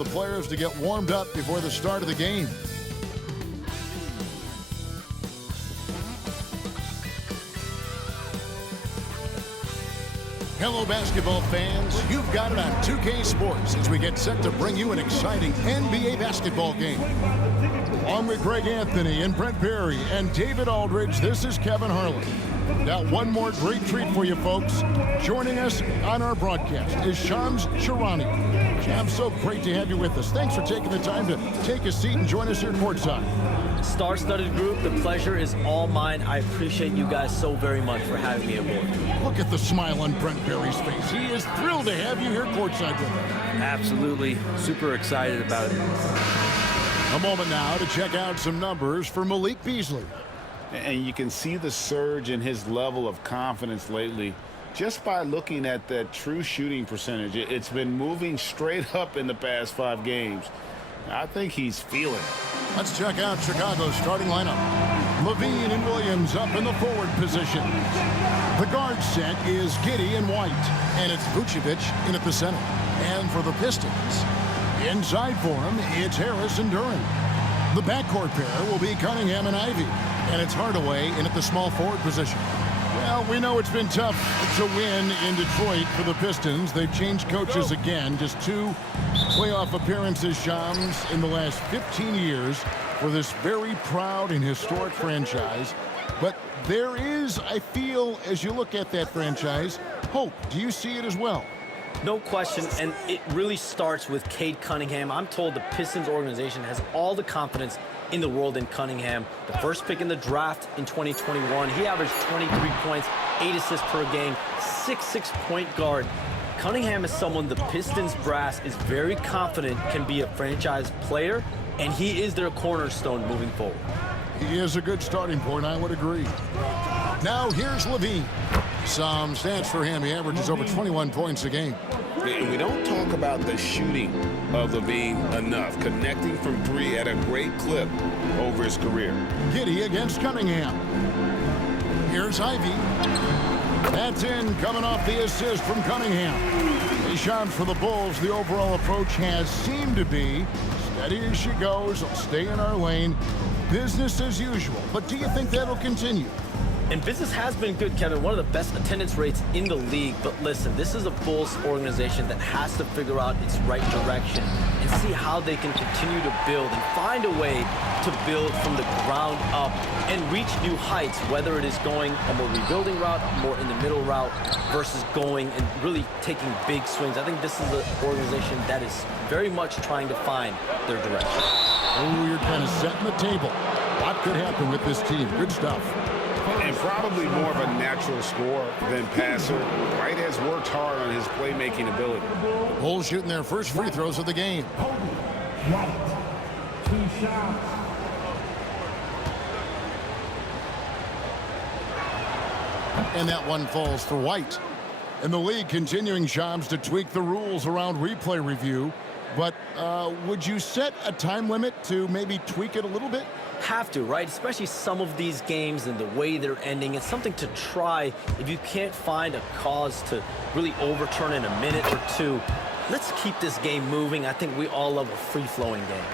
The players to get warmed up before the start of the game. Hello, basketball fans. You've got it on 2K Sports as we get set to bring you an exciting NBA basketball game. Along with Greg Anthony and Brent Berry and David Aldridge, this is Kevin Harlan. Now, one more great treat for you folks. Joining us on our broadcast is Shams Charania. Shams, so great to have you with us. Thanks for taking the time to take a seat and join us here courtside. Star-studded group, the pleasure is all mine. I appreciate you guys so very much for having me aboard. Look at the smile on Brent Berry's face. He is thrilled to have you here courtside with us. Absolutely. Super excited about it. A moment now to check out some numbers for Malik Beasley. And you can see the surge in his level of confidence lately just by looking at that true shooting percentage. It's been moving straight up in the past 5 games. I think he's feeling it. Let's check out Chicago's starting lineup. Levine and Williams up in the forward position. The guard set is Giddey and White, and it's Vucevic in at the center. And for the Pistons, inside for him, it's Harris and Duran. The backcourt pair will be Cunningham and Ivy, and it's Hardaway in at the small forward position. Well, we know it's been tough to win in Detroit for the Pistons. They've changed coaches again. Just 2 playoff appearances, Shams, in the last 15 years for this very proud and historic franchise. But there is, I feel, as you look at that franchise, hope. Do you see it as well? No question, and it really starts with Cade Cunningham. I'm told the Pistons organization has all the confidence in the world in Cunningham. The first pick in the draft in 2021. He averaged 23 points, 8 assists per game, 6'6" point guard. Cunningham is someone the Pistons brass is very confident can be a franchise player, and he is their cornerstone moving forward. He is a good starting point, I would agree. Now here's Levine. Some stats for him. He averages over 21 points a game. We don't talk about the shooting of Levine enough. Connecting from 3 at a great clip over his career. Giddey against Cunningham. Here's Ivy. That's in, coming off the assist from Cunningham. A shot for the Bulls. The overall approach has seemed to be steady as she goes. Stay in our lane. Business as usual. But do you think that'll continue? And business has been good, Kevin. One of the best attendance rates in the league. But listen, this is a Bulls organization that has to figure out its right direction and see how they can continue to build and find a way to build from the ground up and reach new heights, whether it is going a more rebuilding route, more in the middle route, versus going and really taking big swings. I think this is an organization that is very much trying to find their direction. Oh, you're kind of setting the table. What could happen with this team? Good stuff. And probably more of a natural scorer than passer. White has worked hard on his playmaking ability. Bulls shooting their first free throws of the game. White, 2 shots. And that one falls for White. And the league continuing, Shams, to tweak the rules around replay review. But would you set a time limit to maybe tweak it a little bit? Have to, right? Especially some of these games and the way they're ending. It's something to try. If you can't find a cause to really overturn in a minute or 2, let's keep this game moving. I think we all love a free-flowing game.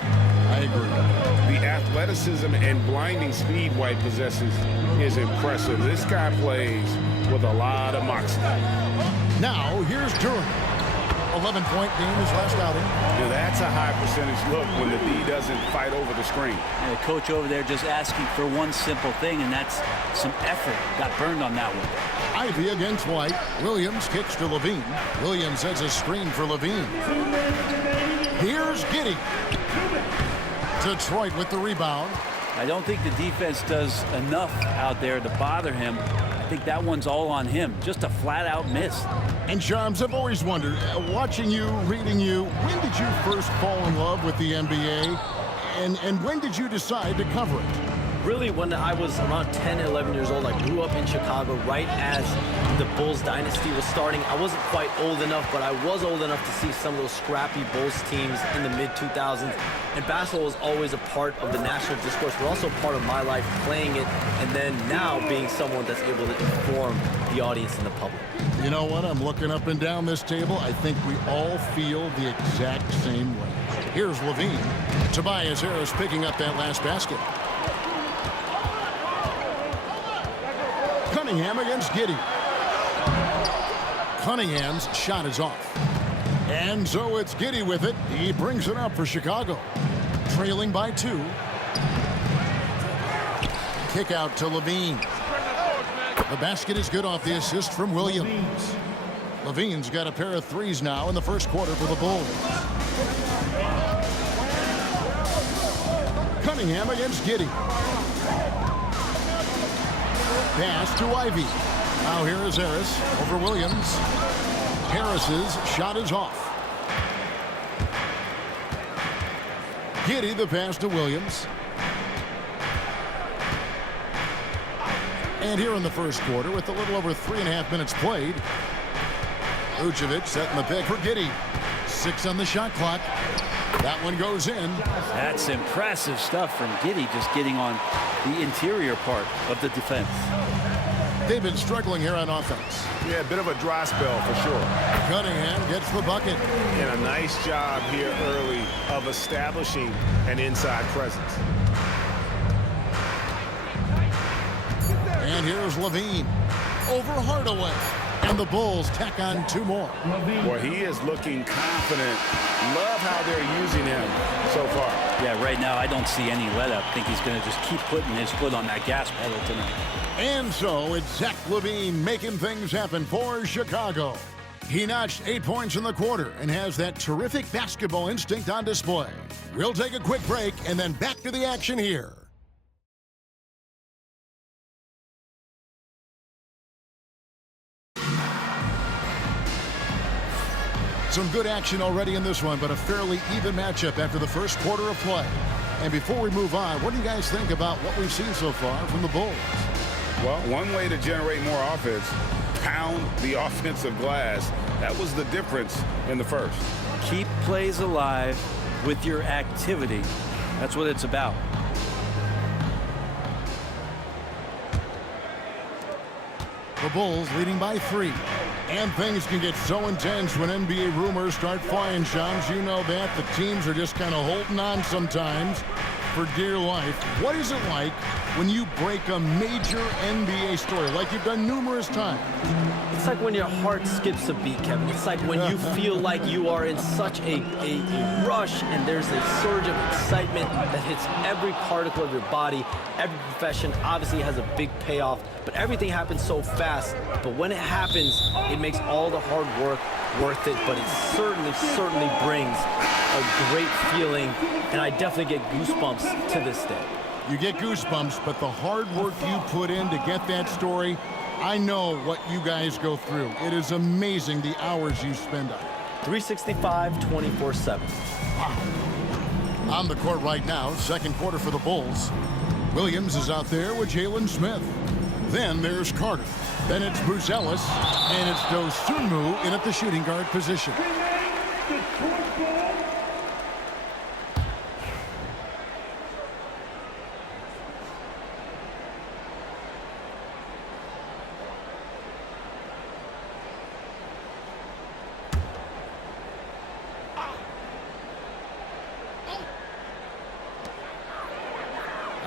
I agree. The athleticism and blinding speed White possesses is impressive. This guy plays with a lot of moxie. Now, here's Duran. 11-point game his last outing. Now that's a high percentage look when the D doesn't fight over the screen. And the coach over there just asking for one simple thing, and that's some effort. Got burned on that one. Ivy against White. Williams kicks to Levine. Williams has a screen for Levine. Here's Giddey. Detroit with the rebound. I don't think the defense does enough out there to bother him. I think that one's all on him. Just a flat-out miss. And Shams, I've always wondered, watching you, reading you, when did you first fall in love with the NBA? And when did you decide to cover it? Really, when I was around 10, 11 years old, I grew up in Chicago right as the Bulls dynasty was starting. I wasn't quite old enough, but I was old enough to see some of those scrappy Bulls teams in the mid-2000s. And basketball was always a part of the national discourse, but also part of my life playing it, and then now being someone that's able to inform the audience and the public. You know what? I'm looking up and down this table. I think we all feel the exact same way. Here's Levine. Tobias Harris picking up that last basket. Cunningham against Giddey. Cunningham's shot is off. And so it's Giddey with it. He brings it up for Chicago. Trailing by 2. Kick out to Levine. The basket is good off the assist from Williams. Levine's got a pair of threes now in the first quarter for the Bulls. Cunningham against Giddey. Pass to Ivy. Now here is Harris over Williams. Harris's shot is off. Giddey the pass to Williams. And here in the first quarter, with a little over 3.5 minutes played, Vucevic setting the pick for Giddey. 6 on the shot clock. That one goes in. That's impressive stuff from Giddey, just getting on the interior part of the defense. They've been struggling here on offense. Yeah, a bit of a dry spell for sure. Cunningham gets the bucket. And a nice job here early of establishing an inside presence. And here's Levine over Hardaway. And the Bulls tack on 2 more. Well, he is looking confident. Love how they're using him so far. Yeah, right now I don't see any let up. I think he's going to just keep putting his foot on that gas pedal tonight. And so it's Zach LaVine making things happen for Chicago. He notched 8 points in the quarter and has that terrific basketball instinct on display. We'll take a quick break and then back to the action here. Some good action already in this one, but a fairly even matchup after the first quarter of play. And before we move on, what do you guys think about what we've seen so far from the Bulls? Well, one way to generate more offense, pound the offensive glass. That was the difference in the first. Keep plays alive with your activity. That's what it's about. The Bulls leading by 3. And things can get so intense when NBA rumors start flying, Shams. You know that. The teams are just kind of holding on sometimes for dear life. What is it like when you break a major NBA story like you've done numerous times? It's like when your heart skips a beat, Kevin. It's like when you feel like you are in such a rush and there's a surge of excitement that hits every particle of your body. Every profession obviously has a big payoff, but everything happens so fast. But when it happens, it makes all the hard work worth it, but it certainly brings a great feeling, and I definitely get goosebumps to this day. You get goosebumps, but the hard work you put in to get that story, I know what you guys go through. It is amazing the hours you spend on it. 365, 24/7. On the court right now, second quarter for the Bulls. Williams is out there with Jalen Smith. Then there's Carter. Then it's Buzelis, and it's Dosunmu in at the shooting guard position.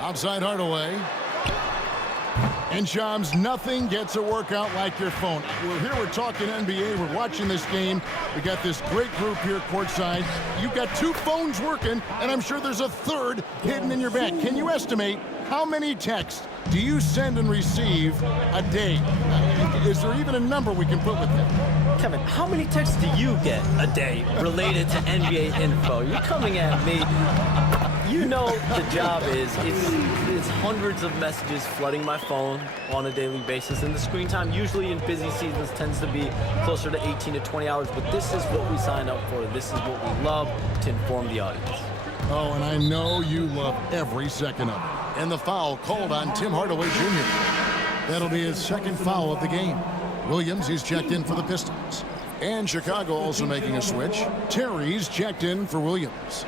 Outside Hardaway. And Shams, nothing gets a workout like your phone. We're talking NBA. We're watching this game. We got this great group here courtside. You've got 2 phones working, and I'm sure there's a third hidden in your bag. Can you estimate how many texts do you send and receive a day? Is there even a number we can put with that? Kevin, how many texts do you get a day related to NBA info? You're coming at me. You know the job is, it's hundreds of messages flooding my phone on a daily basis, and the screen time usually in busy seasons tends to be closer to 18 to 20 hours, but this is what we signed up for. This is what we love to inform the audience. Oh, and I know you love every second of it. And the foul called on Tim Hardaway Jr. That'll be his second foul of the game. Williams, he's checked in for the Pistons. And Chicago also making a switch. Terry's checked in for Williams.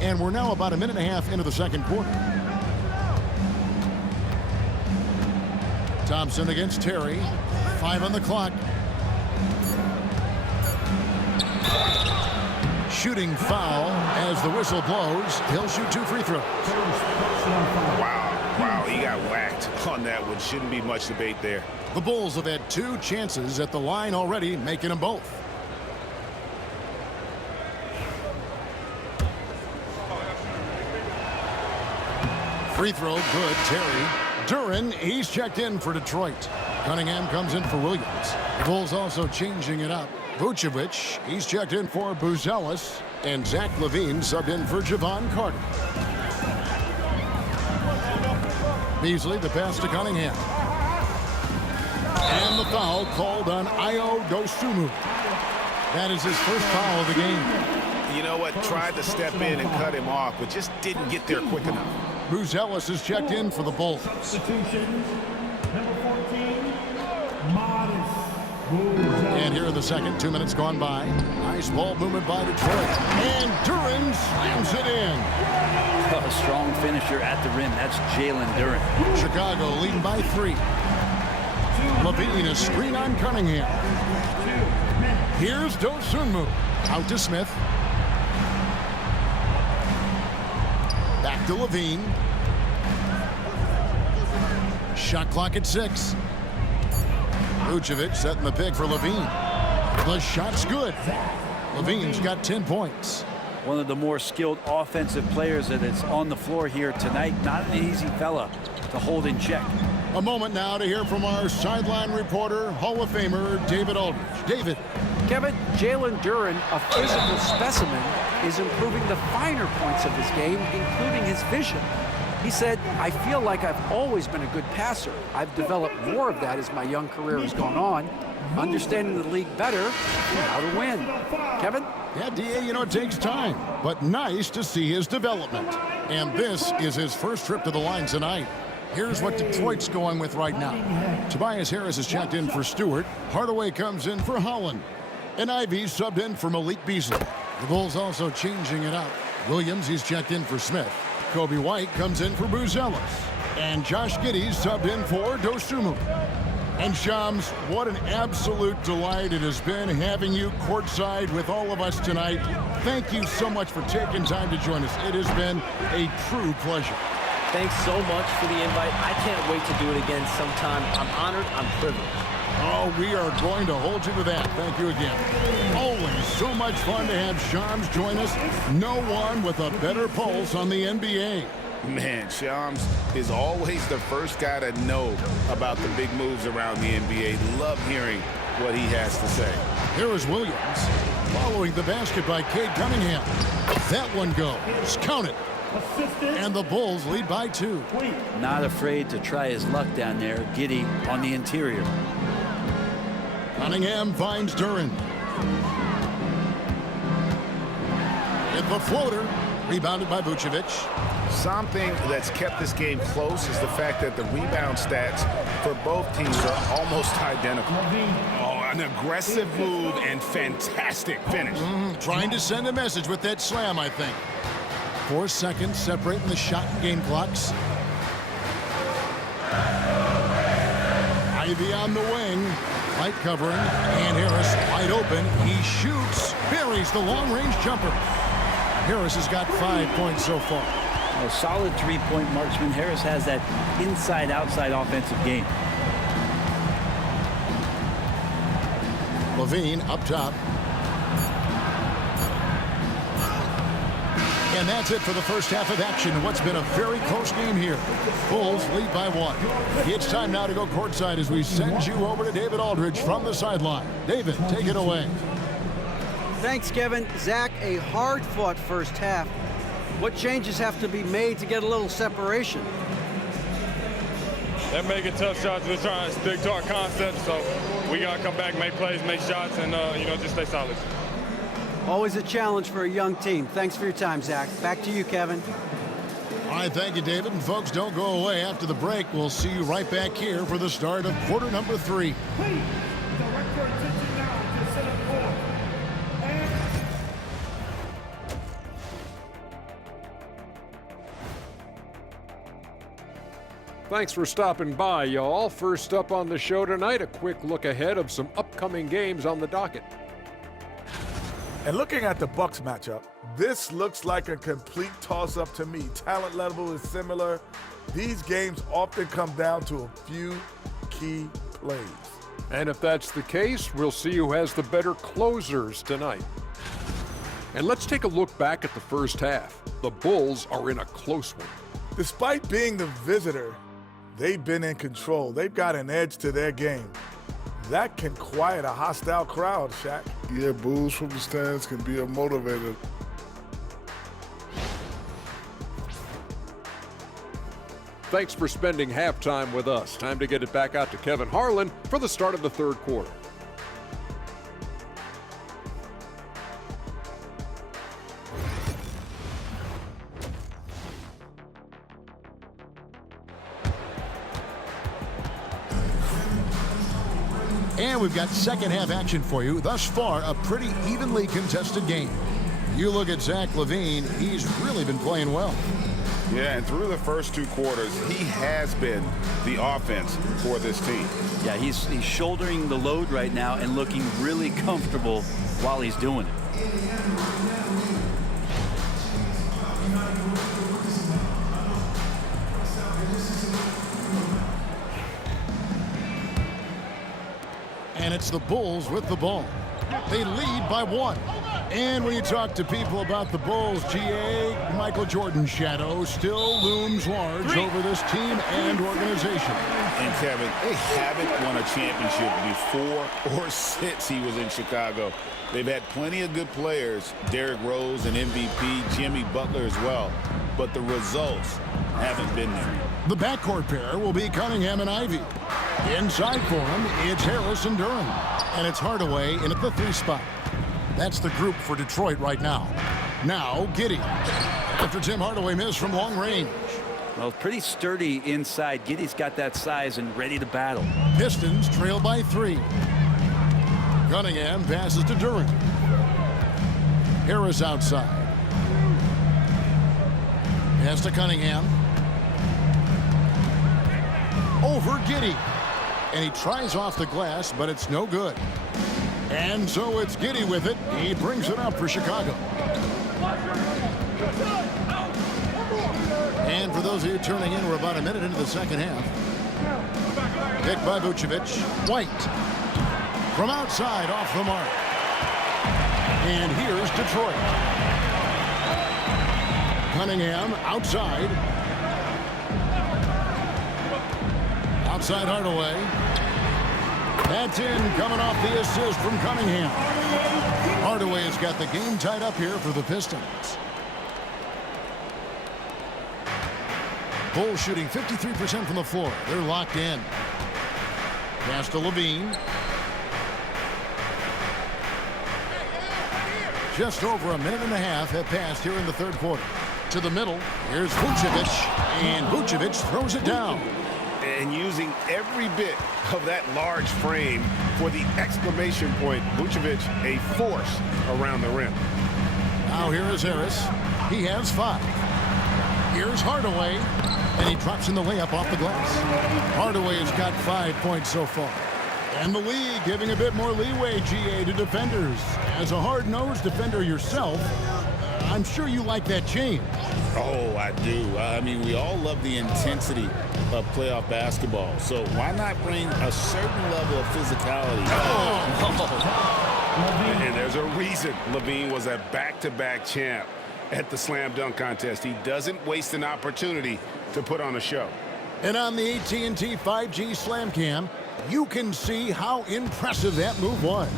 And we're now about a minute and a half into the second quarter. Thompson against Terry. 5 on the clock. shooting foul as the whistle blows. He'll shoot 2 free throws. Wow, he got whacked on that one. Shouldn't be much debate there. The Bulls have had 2 chances at the line already, making them both. Free throw, good. Terry. Duren, he's checked in for Detroit. Cunningham comes in for Williams. The Bulls also changing it up. Vucevic, he's checked in for Buzelis. And Zach LaVine subbed in for Javon Carter. Beasley, the pass to Cunningham. And the foul called on Ayo Dosunmu. That is his first foul of the game. You know what? Tried to step in and cut him off, but just didn't get there quick enough. Buzelis is checked in for the Bulls. Substitution. Number 14, Modest. And here in the second, 2 minutes gone by. Nice ball movement by Detroit. And Duren slams it in. A strong finisher at the rim. That's Jalen Duren. Chicago leading by 3. LaVine, a screen on Cunningham. Here's Dosunmu. Out to Smith. Back to LaVine. Shot clock at 6. Vucevic setting the pick for LaVine. The shot's good. LaVine's got 10 points. One of the more skilled offensive players that is on the floor here tonight. Not an easy fella to hold in check. A moment now to hear from our sideline reporter, Hall of Famer David Aldridge. David. Kevin, Jalen Duren, a physical specimen, is improving the finer points of his game, including his vision. He said, I feel like I've always been a good passer. I've developed more of that as my young career has gone on, understanding the league better and how to win. Kevin? Yeah, D.A., you know, it takes time, but nice to see his development. And this is his first trip to the line tonight. Here's what Detroit's going with right now. Tobias Harris is checked in for Stewart. Hardaway comes in for Holland. And Ivy subbed in for Malik Beasley. The Bulls also changing it up. Williams, he's checked in for Smith. Kobe White comes in for Buzelis. And Josh Giddey subbed in for Dosunmu. And Shams, what an absolute delight it has been having you courtside with all of us tonight. Thank you so much for taking time to join us. It has been a true pleasure. Thanks so much for the invite. I can't wait to do it again sometime. I'm honored. I'm privileged. Oh, we are going to hold you to that. Thank you again. Always so much fun to have Shams join us. No one with a better pulse on the NBA. Man, Shams is always the first guy to know about the big moves around the NBA. Love hearing what he has to say. Here is Williams following the basket by Cade Cunningham. That one goes. Count it. And the Bulls lead by 2. Not afraid to try his luck down there. Giddey on the interior. Cunningham finds Duren. And the floater, rebounded by Vucevic. Something that's kept this game close is the fact that the rebound stats for both teams are almost identical. Oh, an aggressive move and fantastic finish. Trying to send a message with that slam, I think. 4 seconds separating the shot and game clocks. Ivy on the wing. Light covering. And Harris wide open. He shoots. Buries the long-range jumper. Harris has got 5 points so far. A solid three-point marksman. Harris has that inside-outside offensive game. LaVine up top. And that's it for the first half of action in what's been a very close game here. Bulls lead by 1. It's time now to go courtside as we send you over to David Aldridge from the sideline. David, take it away. Thanks, Kevin. Zach, a hard-fought first half. What changes have to be made to get a little separation? They're making tough shots. We're trying to stick to our concept, so we got to come back, make plays, make shots, and, just stay solid. Always a challenge for a young team. Thanks for your time, Zach. Back to you, Kevin. All right, thank you, David. And folks, don't go away. After the break, we'll see you right back here for the start of quarter number 3. Please, direct your attention now to center court. Thanks for stopping by, y'all. First up on the show tonight, a quick look ahead of some upcoming games on the docket. And looking at the Bucks matchup, this looks like a complete toss-up to me. Talent level is similar. These games often come down to a few key plays. And if that's the case, we'll see who has the better closers tonight. And let's take a look back at the first half. The Bulls are in a close one. Despite being the visitor, they've been in control. They've got an edge to their game. That can quiet a hostile crowd, Shaq. Yeah, boos from the stands can be a motivator. Thanks for spending halftime with us. Time to get it back out to Kevin Harlan for the start of the third quarter. And we've got second half action for you. Thus far, a pretty evenly contested game. You look at Zach LaVine, he's really been playing well. Yeah, and through the first two quarters, he has been the offense for this team. Yeah, he's shouldering the load right now and looking really comfortable while he's doing it. And it's the Bulls with the ball. They lead by 1. And when you talk to people about the Bulls, GA, Michael Jordan's shadow still looms large over this team and organization. And Kevin, they haven't won a championship before or since he was in Chicago. They've had plenty of good players, Derrick Rose and MVP, Jimmy Butler as well, but the results haven't been there. The backcourt pair will be Cunningham and Ivy. Inside for him, it's Harris and Durham. And it's Hardaway in at the 3 spot. That's the group for Detroit right now. Now, Giddey. After Tim Hardaway missed from long range. Well, pretty sturdy inside. Giddey's got that size and ready to battle. Pistons trail by 3. Cunningham passes to Durham. Harris outside. Pass to Cunningham. Over Giddey. And he tries off the glass, but it's no good. And so it's Giddey with it. He brings it up for Chicago. And for those of you turning in, we're about a minute into the second half. Picked by Vucevic. White. From outside, off the mark. And here's Detroit. Cunningham outside. Outside Hardaway. That's in, coming off the assist from Cunningham. Hardaway has got the game tied up here for the Pistons. Bulls shooting 53% from the floor. They're locked in. Pass to LaVine. Just over a minute and a half have passed here in the third quarter. To the middle, here's Vucevic, and Vucevic throws it down. And using every bit of that large frame for the exclamation point, Vucevic, a force around the rim. Now here is Harris. He has 5. Here's Hardaway, and he drops in the layup off the glass. Hardaway has got 5 points so far. And the league giving a bit more leeway, GA, to defenders. As a hard-nosed defender yourself, I'm sure you like that change. Oh, I do. I mean, we all love the intensity of playoff basketball. So why not bring a certain level of physicality? And there's a reason LaVine was a back-to-back champ at the slam dunk contest. He doesn't waste an opportunity to put on a show. And on the AT&T 5G Slam Cam, you can see how impressive that move was.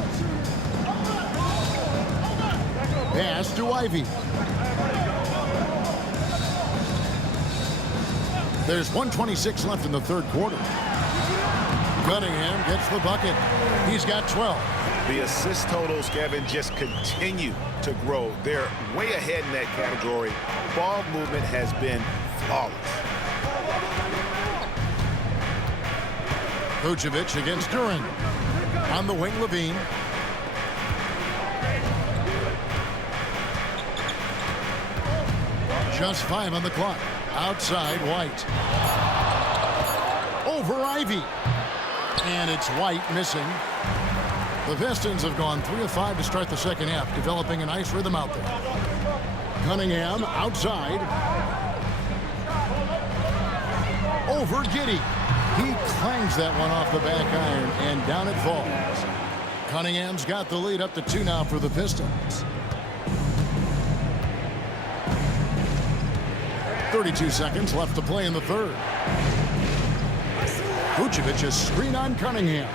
Pass to Ivy. There's 1:26 left in the third quarter. Cunningham gets the bucket. He's got 12. The assist totals, Kevin, just continue to grow. They're way ahead in that category. Ball movement has been flawless. Vucevic against Durant. On the wing, LaVine. Just 5 on the clock. Outside, White. Over Ivy. And it's White missing. The Pistons have gone 3 of 5 to start the second half, developing a nice rhythm out there. Cunningham outside. Over Giddey. He clangs that one off the back iron, and down it falls. Cunningham's got the lead up to 2 now for the Pistons. 32 seconds left to play in the third. Vucevic is screen on Cunningham.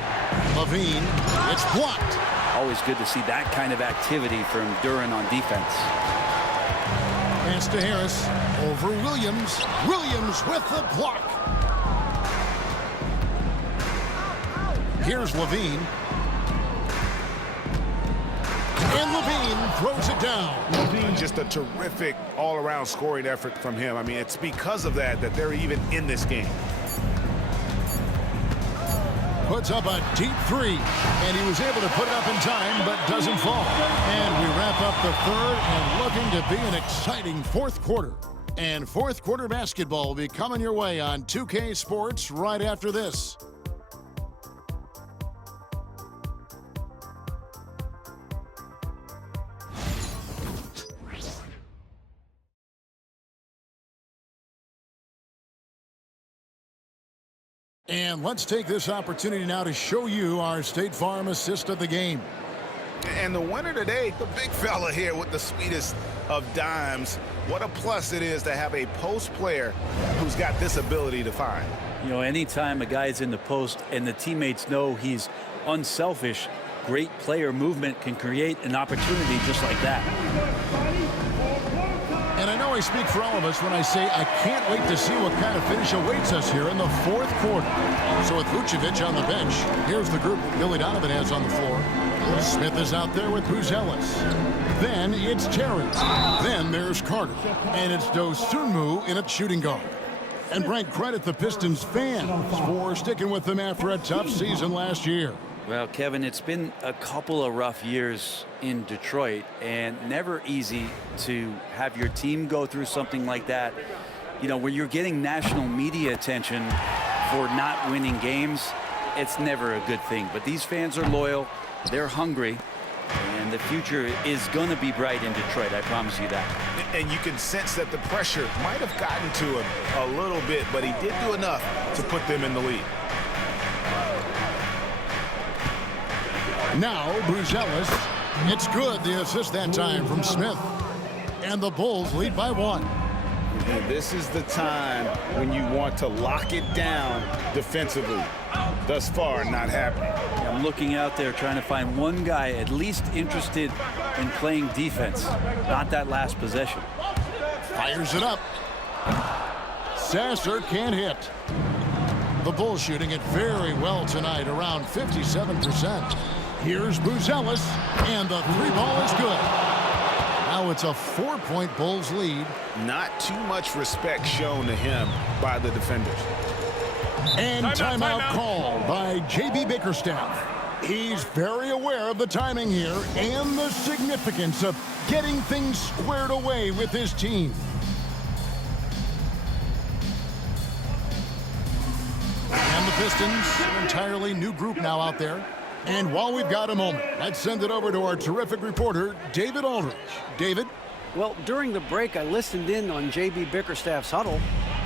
Levine, it's blocked. Always good to see that kind of activity from Duren on defense. Pass to Harris. Over Williams. Williams with the block. Here's Levine. And Levine throws it down. Levine, just a terrific all-around scoring effort from him. I mean, it's because of that they're even in this game. Puts up a deep 3, and he was able to put it up in time, but doesn't fall. And we wrap up the third, and looking to be an exciting fourth quarter. And fourth quarter basketball will be coming your way on 2K Sports right after this. And let's take this opportunity now to show you our State Farm assist of the game. And the winner today, the big fella here with the sweetest of dimes. What a plus it is to have a post player who's got this ability to find. You know, anytime a guy's in the post and the teammates know he's unselfish, great player movement can create an opportunity just like that. And I know I speak for all of us when I say I can't wait to see what kind of finish awaits us here in the fourth quarter. So with Vucevic on the bench, here's the group Billy Donovan has on the floor. Smith is out there with Buzelis. Then it's Terry. Then there's Carter. And it's Dosunmu in at shooting guard. And Brent, credit the Pistons fans for sticking with them after a tough season last year. Well, Kevin, it's been a couple of rough years in Detroit, and never easy to have your team go through something like that. You know, when you're getting national media attention for not winning games, it's never a good thing. But these fans are loyal, they're hungry, and the future is going to be bright in Detroit, I promise you that. And you can sense that the pressure might have gotten to him a little bit, but he did do enough to put them in the lead. Now, Buzelis. It's good, the assist that time from Smith. And the Bulls lead by 1. And this is the time when you want to lock it down defensively. Thus far, not happening. I'm looking out there trying to find one guy at least interested in playing defense, not that last possession. Fires it up. Sasser can't hit. The Bulls shooting it very well tonight, around 57%. Here's Buzelis, and the 3-ball is good. Now it's a 4-point Bulls lead. Not too much respect shown to him by the defenders. And timeout called by J.B. Bickerstaff. He's very aware of the timing here and the significance of getting things squared away with his team. And the Pistons, an entirely new group now out there. And while we've got a moment, let's send it over to our terrific reporter, David Aldridge. David? Well, during the break, I listened in on J.B. Bickerstaff's huddle.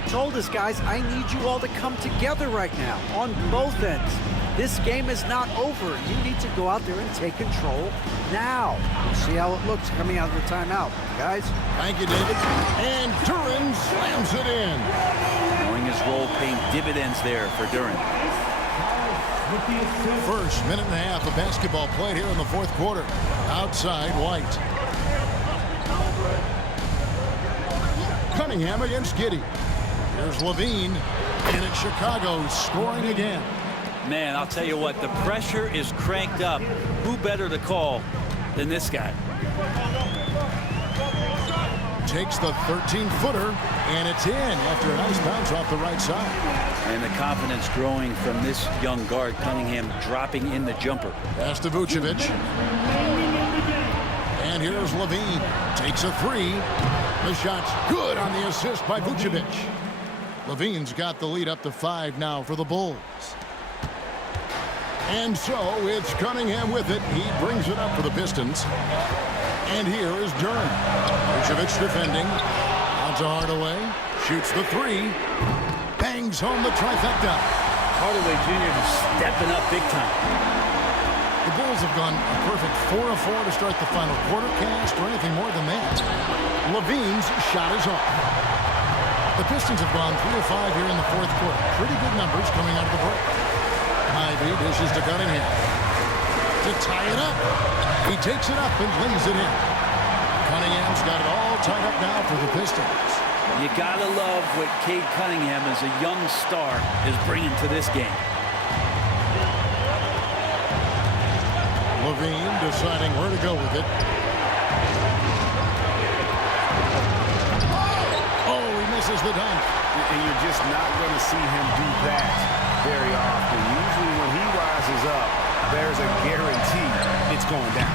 Told us, guys, I need you all to come together right now on both ends. This game is not over. You need to go out there and take control now. We'll see how it looks coming out of the timeout. Guys? Thank you, David. And Duren slams it in. Knowing his role paying dividends there for Duren. First minute and a half of basketball played here in the fourth quarter. Outside, White. Cunningham against Giddey. Here's Levine. And it's Chicago scoring again. Man, I'll tell you what, the pressure is cranked up. Who better to call than this guy? Takes the 13-footer, and it's in after a nice bounce off the right side. And the confidence growing from this young guard, Cunningham, dropping in the jumper. Pass to Vucevic. And here's Levine. Takes a 3. The shot's good on the assist by Vucevic. Levine's got the lead up to 5 now for the Bulls. And so it's Cunningham with it. He brings it up for the Pistons. And here is Duren. Vucevic defending. Out to Hardaway. Shoots the three. Bangs home the trifecta. Hardaway Jr. is stepping up big time. The Bulls have gone a perfect 4 of 4 to start the final quarter. Can't ask for anything more than that. Levine's shot is off. The Pistons have gone 3 of 5 here in the fourth quarter. Pretty good numbers coming out of the break. Ivy dishes to Cunningham. To tie it up. He takes it up and lays it in. Cunningham's got it all tied up now for the Pistons. You gotta love what Cade Cunningham as a young star is bringing to this game. Levine deciding where to go with it. Oh, he misses the dunk. And you're just not going to see him do that very often. Usually when he rises up, there's a guarantee it's going down.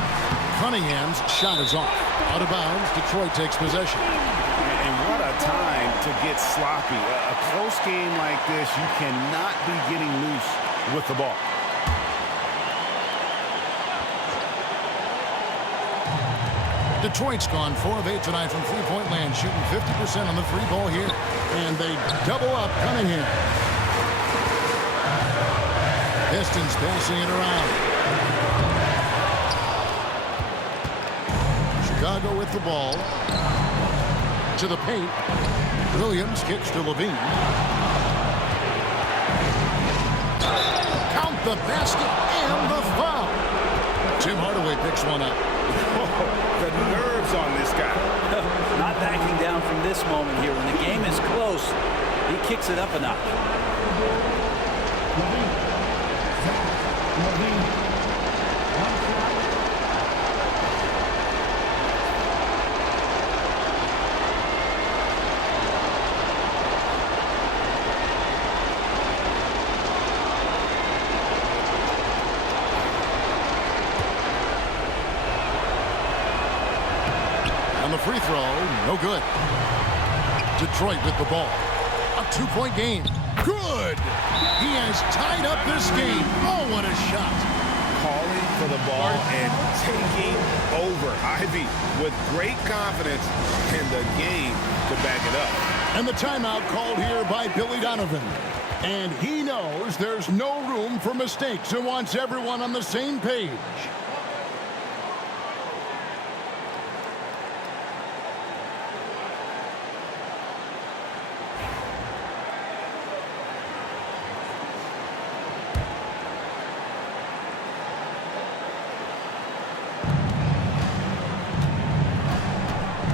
Cunningham's shot is off. Out of bounds, Detroit takes possession. And what a time to get sloppy. A close game like this, you cannot be getting loose with the ball. Detroit's gone 4 of 8 tonight from three-point land, shooting 50% on the free ball here. And they double up Cunningham. Pistons passing it around. Chicago with the ball. To the paint. Williams kicks to Levine. Count the basket and the foul. Tim Hardaway picks one up. The nerves on this guy. Not backing down from this moment here. When the game is close, he kicks it up a notch. Free throw, no good. Detroit with the ball. A 2-point game. Good! He has tied up this game. Oh, what a shot. Calling for the ball and taking over. Ivy with great confidence in the game to back it up. And the timeout called here by Billy Donovan. And he knows there's no room for mistakes and wants everyone on the same page.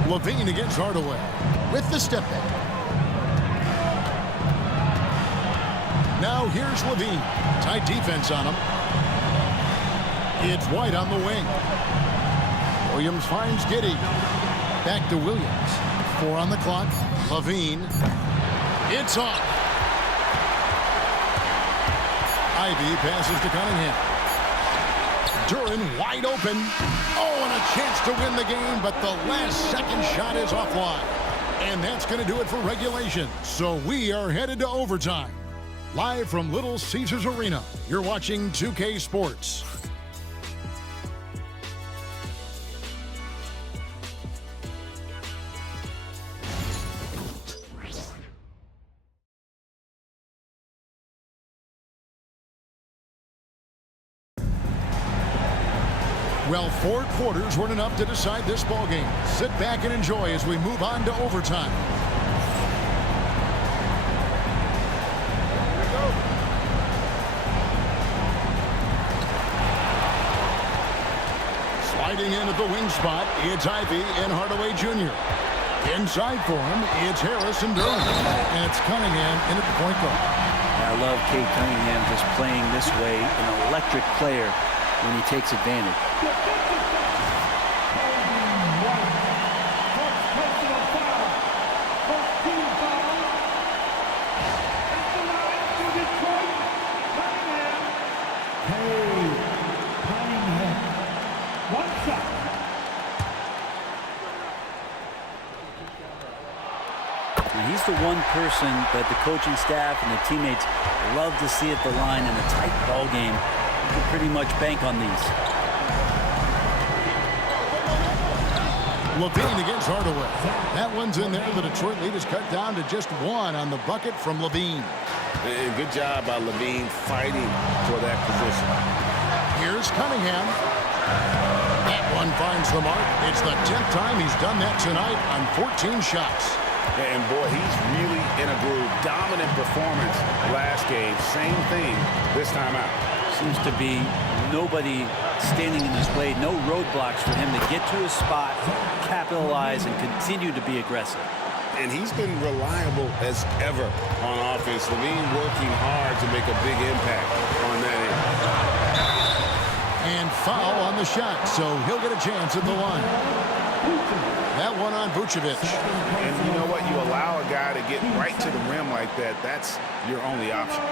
Levine against Hardaway with the step back. Now here's Levine. Tight defense on him. It's White on the wing. Williams finds Giddey. Back to Williams. 4 on the clock. Levine. It's off. Ivy passes to Cunningham. Duren wide open. Oh, and a chance to win the game, but the last second shot is offline. And that's going to do it for regulation. So we are headed to overtime. Live from Little Caesars Arena, you're watching 2K Sports. Well, 4 quarters weren't enough to decide this ball game. Sit back and enjoy as we move on to overtime. Sliding in at the wing spot, it's Ivy and Hardaway Jr. Inside for him, it's Harris and Duren. And it's Cunningham in at the point guard. I love Cade Cunningham just playing this way, an electric player when he takes advantage. And he's the one person that the coaching staff and the teammates love to see at the line in a tight ball game. can pretty much bank on these. Levine against Hardaway. That one's in there. The Detroit lead is cut down to just one on the bucket from Levine. And good job by Levine fighting for that position. Here's Cunningham. That one finds the mark. It's the 10th time he's done that tonight on 14 shots. And boy, he's really in a groove. Dominant performance last game. Same thing this time out. Seems to be nobody standing in his way, no roadblocks for him to get to his spot, capitalize, and continue to be aggressive. And he's been reliable as ever on offense. Levine working hard to make a big impact on that end. And foul on the shot, so he'll get a chance at the line. That one on Vucevic. And you know what? You allow a guy to get right to the rim like that, that's your only option.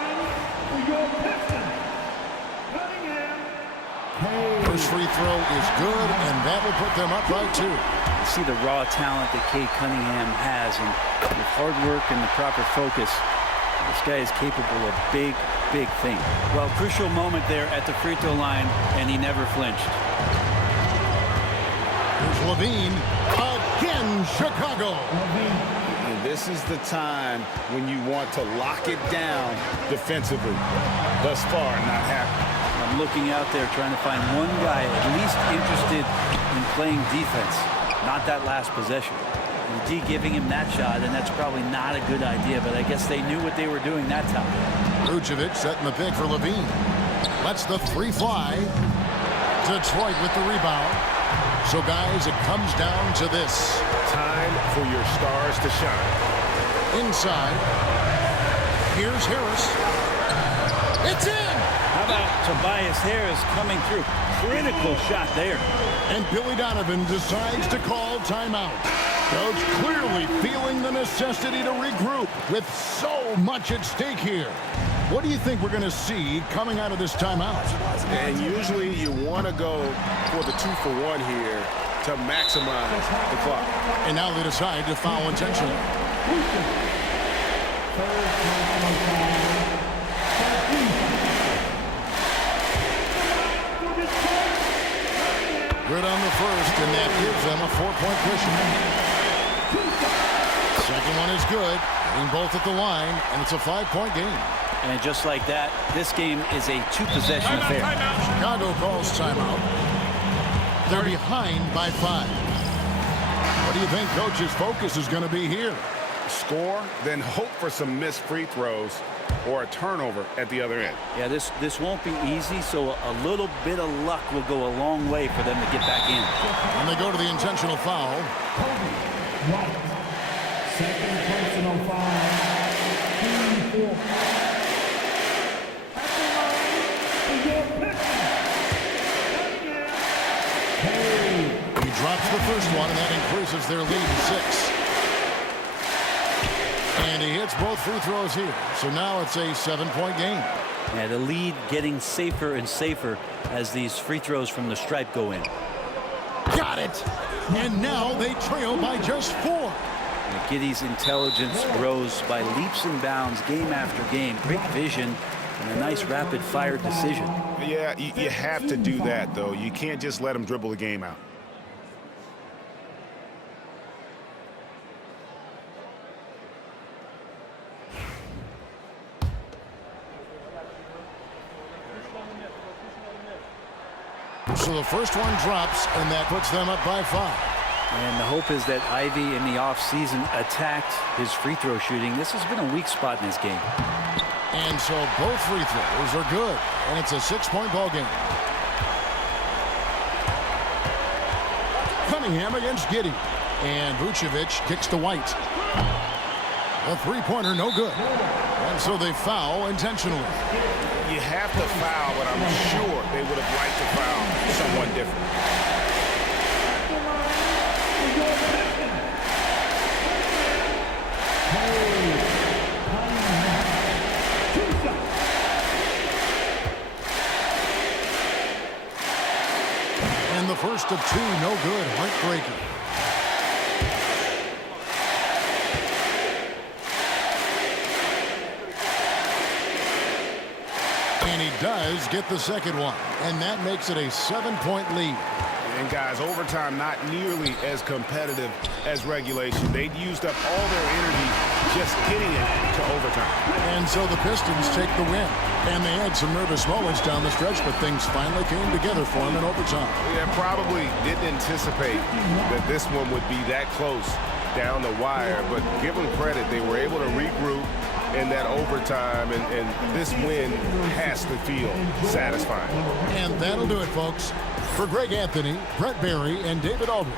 First free throw is good, and that will put them up by 2. You see the raw talent that Cade Cunningham has, and with hard work and the proper focus, this guy is capable of big, big things. Well, crucial moment there at the free throw line, and he never flinched. Here's Levine. Again, Chicago. And this is the time when you want to lock it down defensively. Thus far, not happening. I'm looking out there trying to find one guy at least interested in playing defense, not that last possession. D giving him that shot, and that's probably not a good idea, but I guess they knew what they were doing that time. Vucevic setting the pick for Levine. Lets the three fly. Detroit with the rebound. So, guys, it comes down to this. Time for your stars to shine. Inside. Here's Harris. It's in! How about Tobias Harris coming through? Critical shot there. And Billy Donovan decides to call timeout. Coach clearly feeling the necessity to regroup with so much at stake here. What do you think we're going to see coming out of this timeout? And usually you want to go for the 2-for-1 here to maximize the clock. And now they decide to foul intentionally. Good on the first, and that gives them a 4-point cushion. Second one is good, getting both at the line, and it's a 5-point game. And just like that, this game is a 2-possession affair. Chicago calls timeout. They're behind by 5. What do you think Coach's focus is going to be here? Score, then hope for some missed free throws or a turnover at the other end. Yeah, this won't be easy, so a little bit of luck will go a long way for them to get back in. And they go to the intentional foul. Second personal foul. Team 4. He drops the first one, and that increases their lead to 6. And he hits both free throws here. So now it's a 7-point game. Yeah, the lead getting safer and safer as these free throws from the stripe go in. Got it. And now they trail by just 4. Giddey's intelligence grows by leaps and bounds game after game. Great vision and a nice rapid-fire decision. Yeah, you have to do that, though. You can't just let him dribble the game out. So the first one drops, and that puts them up by 5. And the hope is that Ivy in the offseason attacked his free throw shooting. This has been a weak spot in this game. And so both free throws are good, and it's a 6-point ball game. Cunningham against Giddey, and Vucevic kicks to White. A three-pointer, no good. And so they foul intentionally. You have to foul, but I'm sure they would have liked to foul someone different. And the first of 2, no good. Heartbreaker. And And he does get the second one. And that makes it a 7-point lead. And guys, overtime not nearly as competitive as regulation. They'd used up all their energy just getting it to overtime. And so the Pistons take the win. And they had some nervous moments down the stretch, but things finally came together for them in overtime. Yeah, probably didn't anticipate that this one would be that close down the wire, but give them credit. They were able to regroup in that overtime, and this win has to feel satisfying. And that'll do it, folks. For Greg Anthony, Brett Barry, and David Aldridge,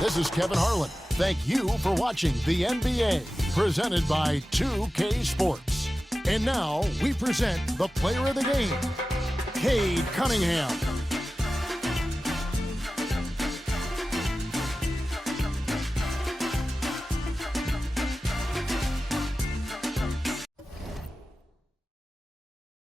this is Kevin Harlan. Thank you for watching the NBA, presented by 2K Sports. And now we present the player of the game, Cade Cunningham.